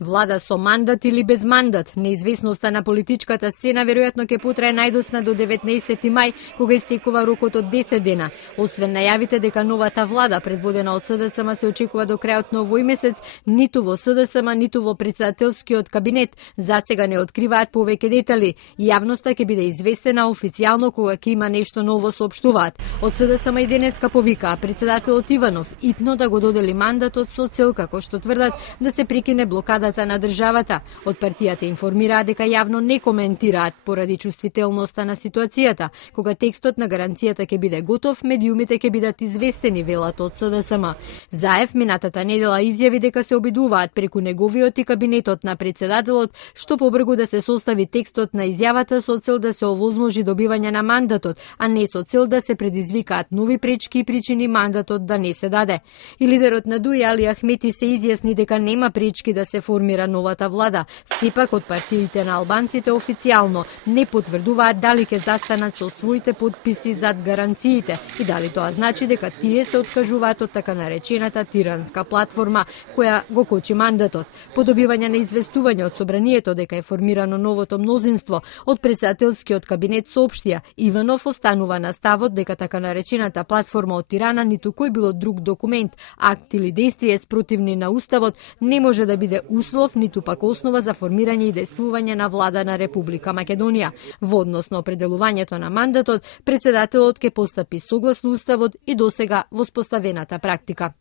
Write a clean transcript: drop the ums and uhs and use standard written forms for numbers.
Влада со мандат или без мандат, неизвестноста на политичката сцена веројатно ќе потрае најдосна до 19 мај, кога истекува рокот од 10 дена. Освен најавите дека новата влада, предводена од СДСМ, се очекува до крајот на овој месец, ниту во СДСМ, ниту во председателскиот кабинет засега не откриваат повеќе детали. Јавноста ќе биде известена официјално кога ќе има нешто ново, соопштуваат. Од СДСМ и денеска повикаа председателот Иванов итно да го додели мандатот со цел, како што тврдат, да се прекине блокадата на државата. Од партијата информираат дека јавно не коментираат поради чувствителноста на ситуацијата. Кога текстот на гаранцијата ќе биде готов, медиумите ќе бидат известени, велат од СДСМ. Заев минатата недела изјави дека се обидуваат преку неговиот и кабинетот на председателот што побрзо да се состави текстот на изјавата со цел да се овозможи добивање на мандатот, а не со цел да се предизвикаат нови пречки и причини мандатот да не се даде. И лидерот на ДУИ Али Ахмети се изјасни дека нема пречки да се формира новата влада. Сепак од партиите на албанците официјално не потврдуваат дали ќе застанат со своите подписи зад гаранциите и дали тоа значи дека тие се откажуваат од така наречената тиранска платформа која го кочи мандатот. По добивање на известување од собранието дека е формирано новото мнозинство, од председателскиот кабинет соопштија, Иванов останува на ставот дека така наречената платформа од Тирана ниту кој било друг документ, акт или действие спротивни на уставот не може да биде услов ниту пак основа за формирање и действување на влада на Република Македонија. Во однос на определувањето на мандатот, председателот ќе постапи согласно уставот и досега воспоставената практика.